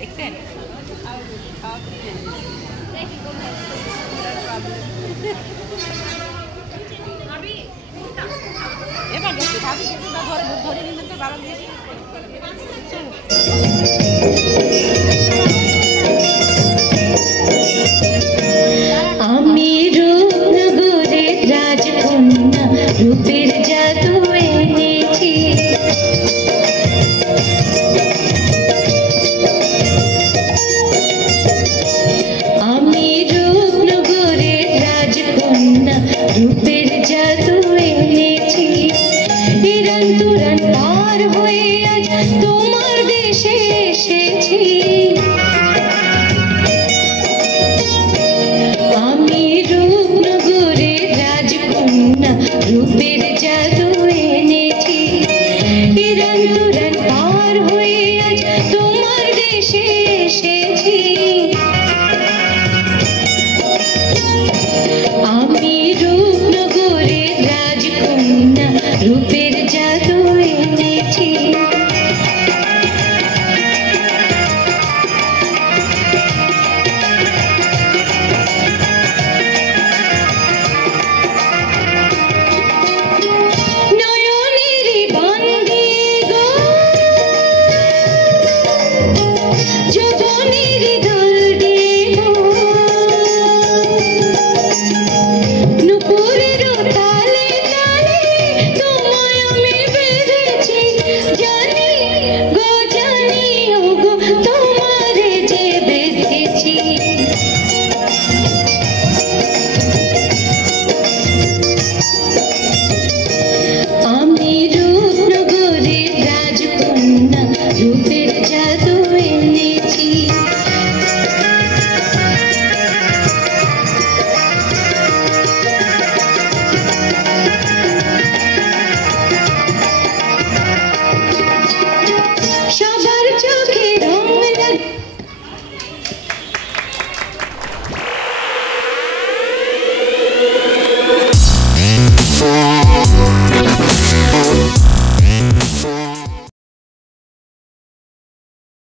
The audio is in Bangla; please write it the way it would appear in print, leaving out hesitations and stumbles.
দেখছেন এবার দেখছি ভাবি ঘরে ধরে নিবেন তো বাবা দিয়ে আমি রূপনগরের রাজকন্যা রূপের জাদু এনেছি আমি রূপনগরের রাজকন্যা রূপের জাদু এনেছি ইরান তুরান পার হয়ে আজ তোমার দেশে এসেছি আমি রূপনগরের রাজকন্যা রূপের জাদু